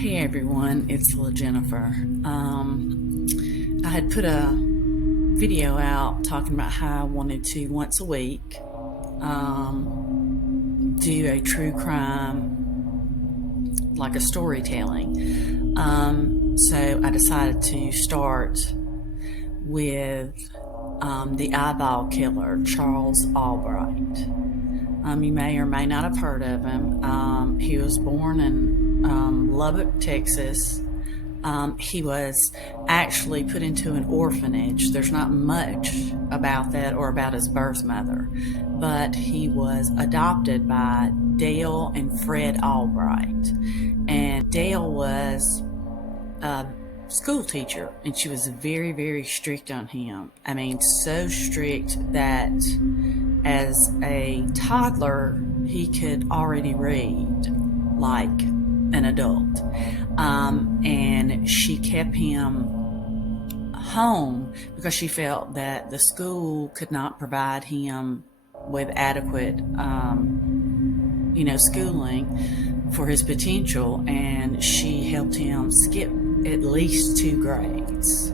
Hey everyone, it's Little Jennifer. I had put a video out talking about how I wanted to once a week do a true crime, like a storytelling. So I decided to start with the eyeball killer, Charles Albright. You may or may not have heard of him. He was born in Lubbock, Texas. He was actually put into an orphanage. There's not much about that or about his birth mother, but he was adopted by Dale and Fred Albright. And Dale was a school teacher, and she was very, very strict on him. I mean, so strict that as a toddler, he could already read like an adult. And she kept him home because she felt that the school could not provide him with adequate, schooling for his potential, and she helped him skip at least 2 grades.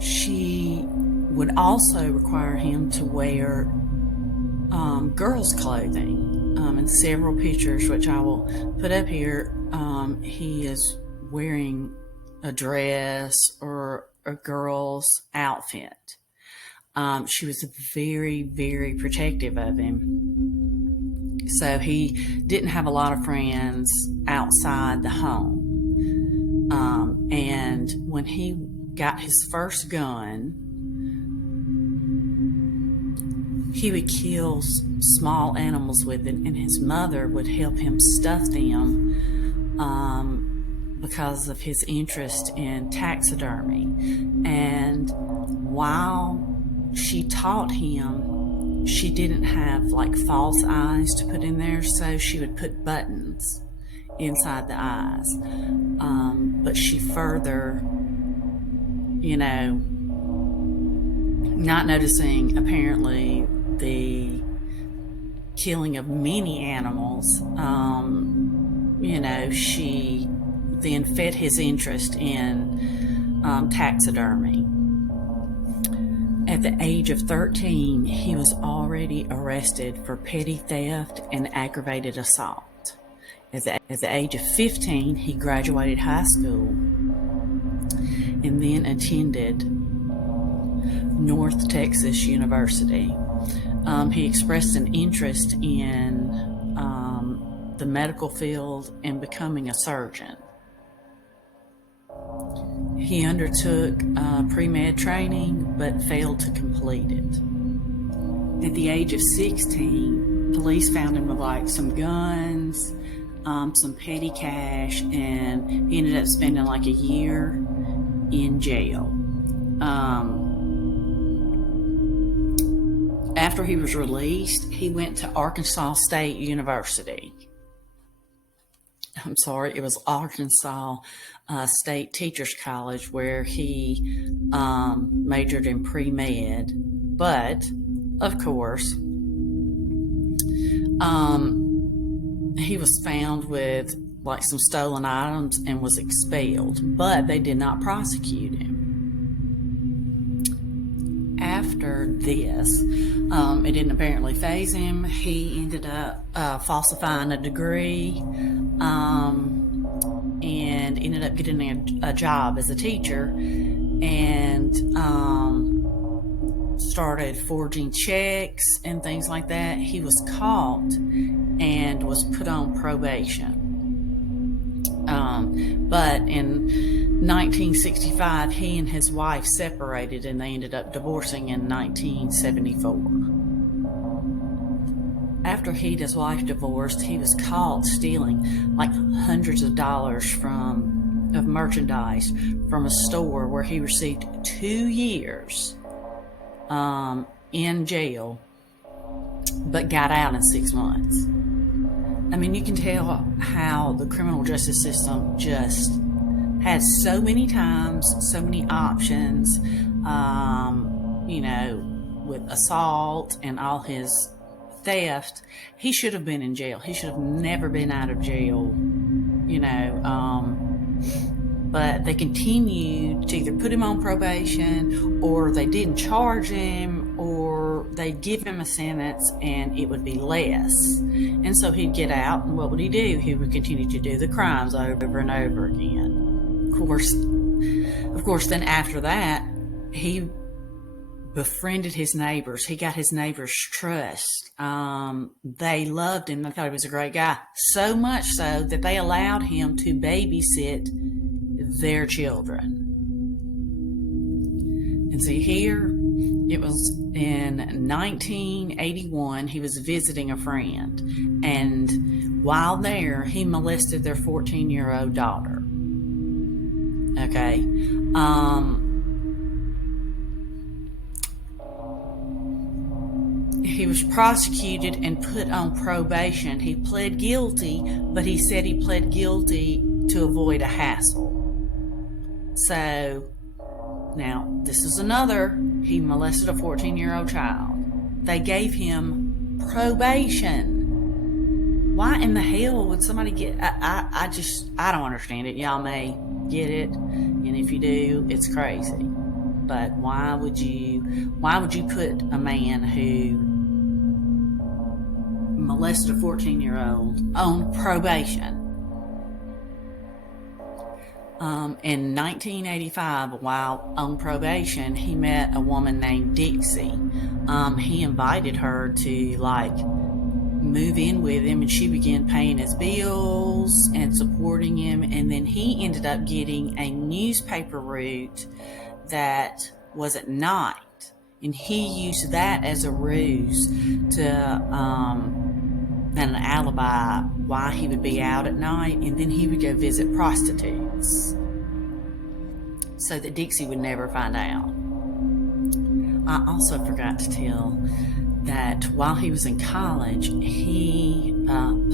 She would also require him to wear girls' clothing. In several pictures, which I will put up here, he is wearing a dress or a girl's outfit. She was very, very protective of him. So he didn't have a lot of friends outside the home. And when he got his first gun, he would kill small animals with it, and his mother would help him stuff them because of his interest in taxidermy. And while she taught him, she didn't have like false eyes to put in there, so she would put buttons inside the eyes. But she further, not noticing apparently the killing of many animals, she then fed his interest in taxidermy. At the age of 13, he was already arrested for petty theft and aggravated assault. At the age of 15, he graduated high school and then attended North Texas University. He expressed an interest in the medical field and becoming a surgeon. He undertook pre-med training but failed to complete it. At the age of 16, police found him with like some guns, some petty cash, and he ended up spending like a year in jail. After he was released, he went to Arkansas State University. It was Arkansas State Teachers College, where he majored in pre-med. But, of course, he was found with like some stolen items and was expelled, but they did not prosecute him. After this, it didn't apparently faze him. He ended up falsifying a degree and ended up getting a job as a teacher, and started forging checks and things like that. He was caught and was put on probation. But in 1965, he and his wife separated, and they ended up divorcing in 1974. After he and his wife divorced, he was caught stealing like hundreds of dollars of merchandise from a store where he received 2 years in jail, but got out in 6 months. I mean, you can tell how the criminal justice system just has so many times, so many options, with assault and all his theft, he should have been in jail. He should have never been out of jail, but they continued to either put him on probation, or they didn't charge him, or they'd give him a sentence and it would be less. And so he'd get out, and what would he do? He would continue to do the crimes over and over again. Of course, then after that, he befriended his neighbors. He got his neighbors' trust. They loved him. They thought he was a great guy. So much so that they allowed him to babysit their children. And see, here, it was in 1981, he was visiting a friend. And while there, he molested their 14-year-old daughter. Okay. He was prosecuted and put on probation. He pled guilty, but he said he pled guilty to avoid a hassle. So, now, this is another. He molested a 14-year-old child. They gave him probation. Why in the hell would somebody get... I don't understand it. Y'all may get it, and if you do, it's crazy. But why would you put a man who molested a 14-year-old on probation? In 1985, while on probation, he met a woman named Dixie. He invited her to move in with him, and she began paying his bills and supporting him. And then he ended up getting a newspaper route that was at night, and he used that as a ruse to an alibi why he would be out at night, and then he would go visit prostitutes so that Dixie would never find out. I also forgot to tell that while he was in college, he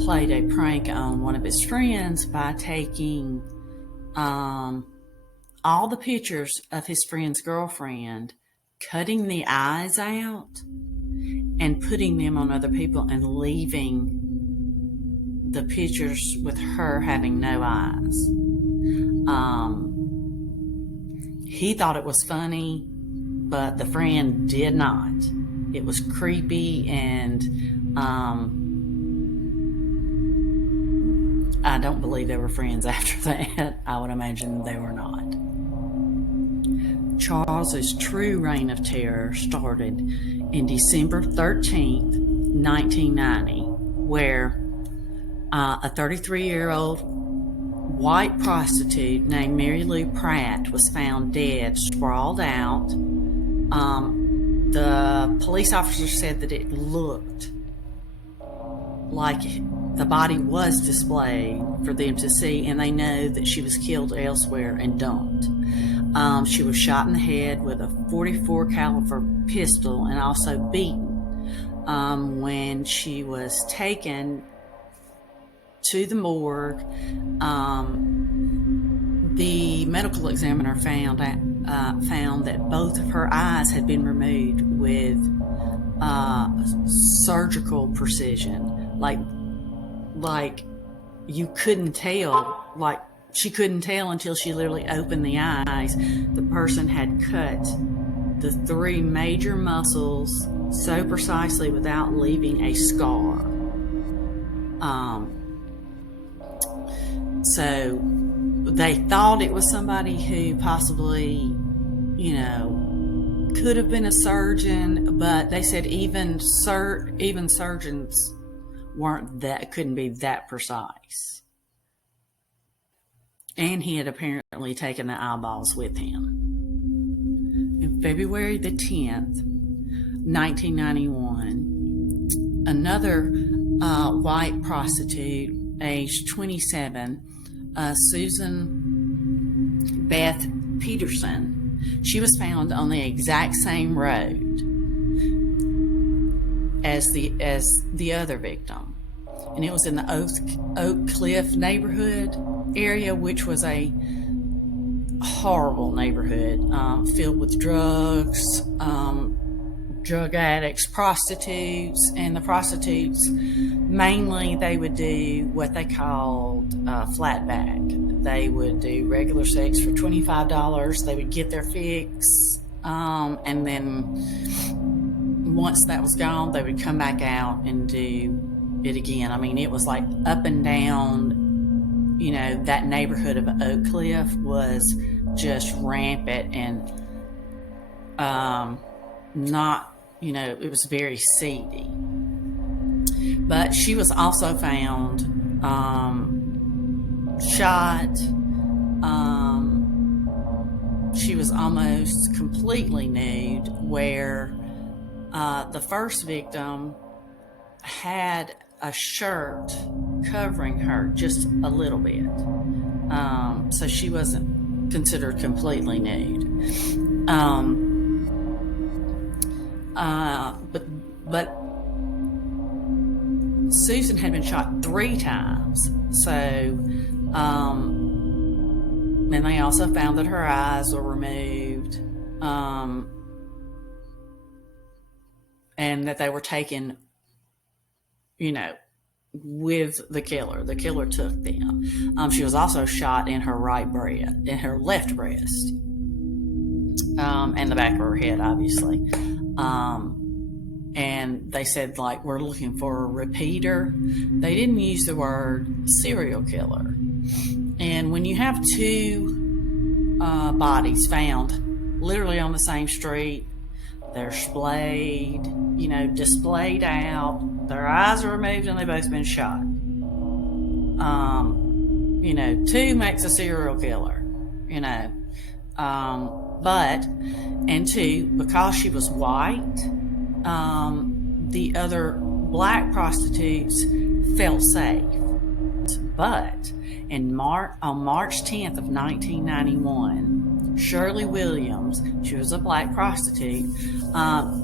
played a prank on one of his friends by taking all the pictures of his friend's girlfriend, cutting the eyes out, and putting them on other people, and leaving the pictures with her having no eyes. He thought it was funny, but the friend did not. It was creepy, and I don't believe they were friends after that. I would imagine they were not. Charles's true reign of terror started in December 13th, 1990, where a 33-year-old white prostitute named Mary Lou Pratt was found dead, sprawled out. The police officer said that it looked like the body was displayed for them to see, and they know that she was killed elsewhere and dumped. She was shot in the head with a .44 caliber pistol, and also beaten. When she was taken to the morgue, the medical examiner found that both of her eyes had been removed with surgical precision. Like you couldn't tell, like she couldn't tell until she literally opened the eyes. The person had cut the 3 major muscles so precisely without leaving a scar. So they thought it was somebody who possibly, could have been a surgeon, but they said even surgeons couldn't be that precise. And he had apparently taken the eyeballs with him. In February the 10th, 1991, another white prostitute, aged 27, Susan Beth Peterson, she was found on the exact same road as the other victim, and it was in the Oak Cliff neighborhood area, which was a horrible neighborhood, filled with drugs, drug addicts, prostitutes, and the prostitutes, mainly they would do what they called flatback. They would do regular sex for $25. They would get their fix, and then once that was gone, they would come back out and do it again. I mean, it was like up and down, that neighborhood of Oak Cliff was just rampant and not, it was very seedy. But she was also found shot. She was almost completely nude, where the first victim had a shirt covering her just a little bit. So she wasn't considered completely nude. But Susan had been shot 3 times. So, and they also found that her eyes were removed, and that they were taken, with the killer. The killer took them. She was also shot in her left breast, and the back of her head, obviously. And they said, we're looking for a repeater. They didn't use the word serial killer. And when you have 2 bodies found literally on the same street, they're displayed out, their eyes are removed, and they've both been shot. 2 makes a serial killer, and 2, because she was white, the other black prostitutes felt safe. But on March 10th of 1991, Shirley Williams, she was a black prostitute,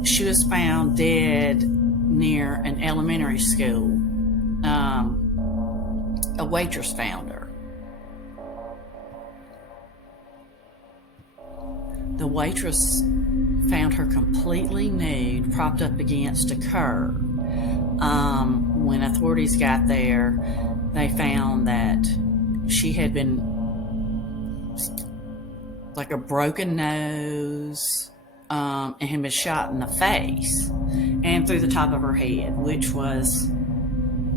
she was found dead near an elementary school. A waitress found her. The waitress found her completely nude, propped up against a curb. When authorities got there, they found that she had been a broken nose, and had been shot in the face and through the top of her head, which was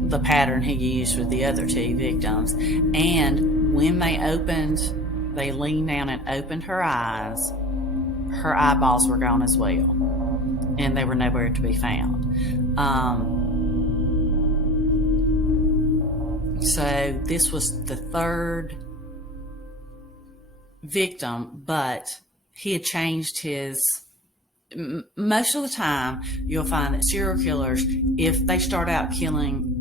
the pattern he used with the other 2 victims. And when they leaned down and opened her eyes, her eyeballs were gone as well, and they were nowhere to be found. So this was the 3rd victim, but he had changed his... Most of the time, you'll find that serial killers, if they start out killing,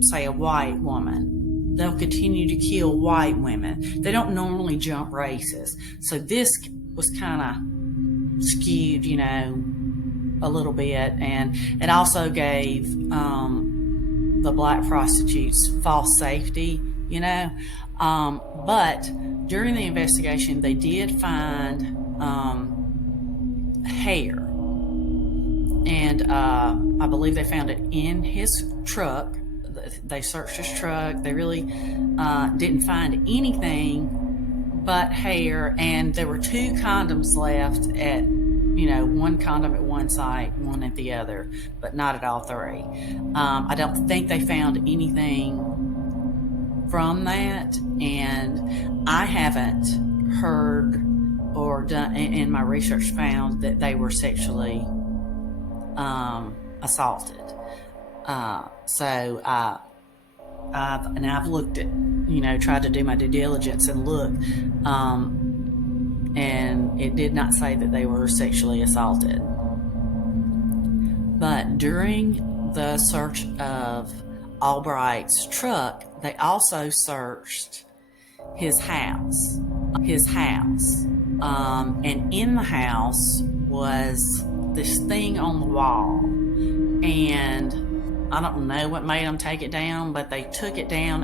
say, a white woman, they'll continue to kill white women. They don't normally jump races. So this was kind of skewed, a little bit, and it also gave the black prostitutes false safety, but during the investigation, they did find hair, and I believe they found it in his truck. They searched his truck. They really didn't find anything but hair, and there were 2 condoms left at, 1 condom at one site, 1 at the other, but not at all 3. I don't think they found anything from that, and I haven't heard or done in my research found that they were sexually assaulted. So I've looked at, tried to do my due diligence and look, and it did not say that they were sexually assaulted. But during the search of Albright's truck, they also searched his house. And in the house was this thing on the wall, and I don't know what made them take it down, but they took it down.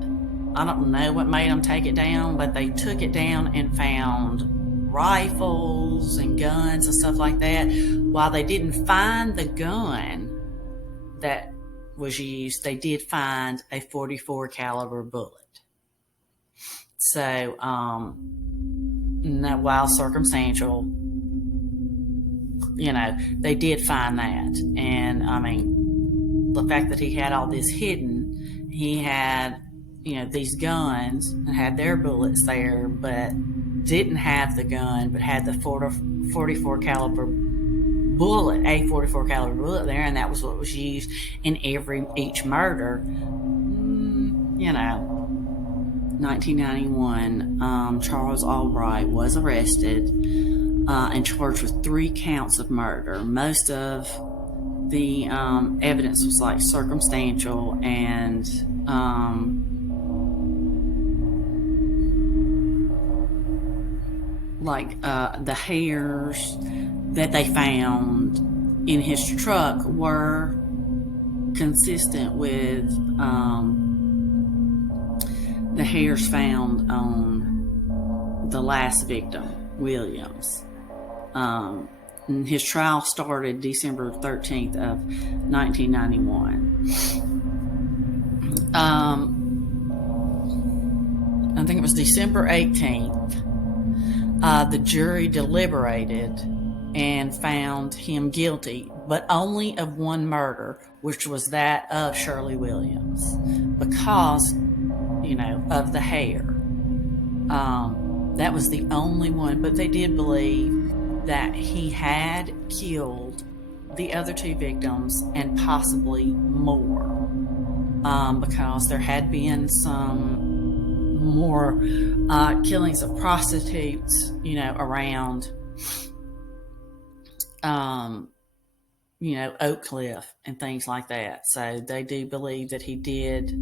And found rifles and guns and stuff like that. While they didn't find the gun that was used, they did find a .44 caliber bullet. So, while circumstantial, they did find that. And I mean, the fact that he had all this hidden, he had, these guns and had their bullets there, but didn't have the gun, but had the .44 caliber bullet, a .44 caliber bullet there, and that was what was used in each murder. 1991, Charles Albright was arrested and charged with 3 counts of murder. Most of the evidence was like circumstantial and the hairs that they found in his truck were consistent with the hairs found on the last victim, Williams. And his trial started December 13th of 1991. I think it was December 18th. The jury deliberated and found him guilty, but only of one murder, which was that of Shirley Williams, because, of the hair. That was the only one, but they did believe that he had killed the other 2 victims and possibly more, because there had been some more killings of prostitutes, around, Oak Cliff and things like that. So they do believe that he did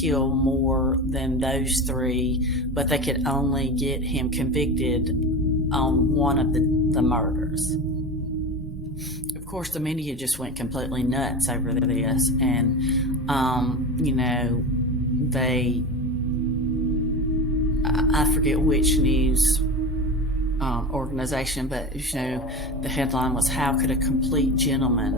kill more than those 3, but they could only get him convicted on one of the murders. Of course, the media just went completely nuts over this, and I forget which news organization, but the headline was, "How could a complete gentleman,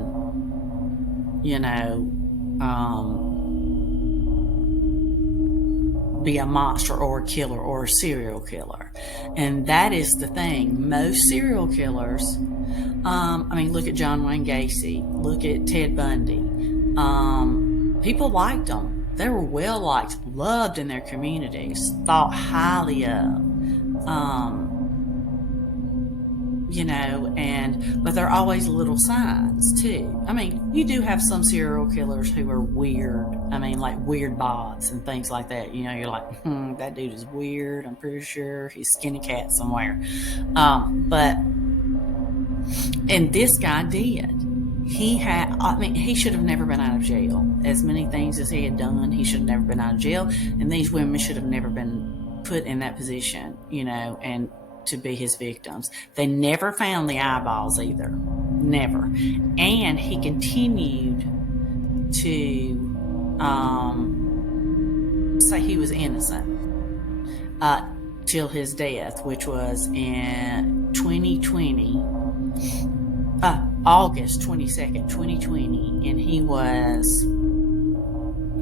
be a monster or a killer or a serial killer?" And that is the thing. Most serial killers, look at John Wayne Gacy, look at Ted Bundy. People liked them. They were well liked, loved in their communities, thought highly of. But there are always little signs too. You do have some serial killers who are weird. Like weird bots and things like that. You're like, that dude is weird. I'm pretty sure he's skinny cat somewhere. And this guy did. He should have never been out of jail. As many things as he had done, he should have never been out of jail. And these women should have never been put in that position, and to be his victims. They never found the eyeballs either. Never. And he continued to say he was innocent till his death, which was in 2020, August 22nd, 2020, and he was,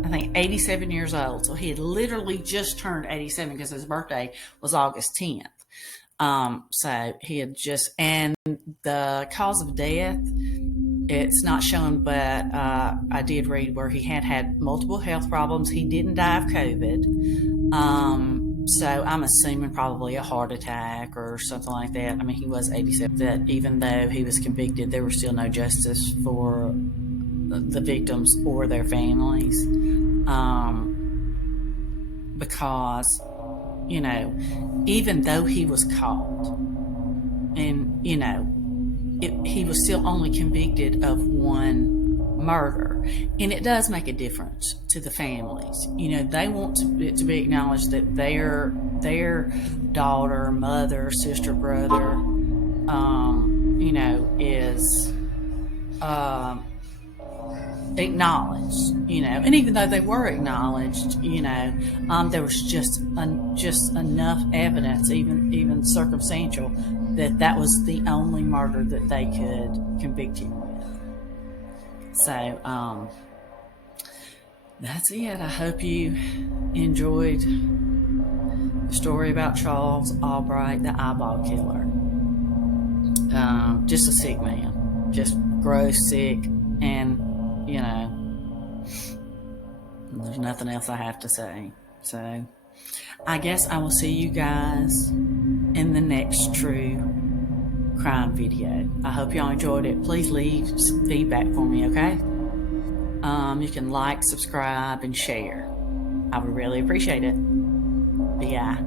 I think, 87 years old. So he had literally just turned 87 because his birthday was August 10th. So he had and the cause of death, it's not shown, but I did read where he had multiple health problems. He didn't die of COVID. So I'm assuming probably a heart attack or something like that. He was 87. That even though he was convicted, there was still no justice for the victims or their families. Because, even though he was caught and, he was still only convicted of one murder. And it does make a difference to the families. They want it to be acknowledged that their daughter, mother, sister, brother, is acknowledged, and even though they were acknowledged, there was just enough evidence, even circumstantial, that was the only murder that they could convict him with. So that's it. I hope you enjoyed the story about Charles Albright, the eyeball killer. Just a sick man, just gross, sick, and there's nothing else I have to say. So I guess I will see you guys in the next true crime video. I hope y'all enjoyed it. Please leave some feedback for me, okay? You can like, subscribe, and share. I would really appreciate it. Yeah.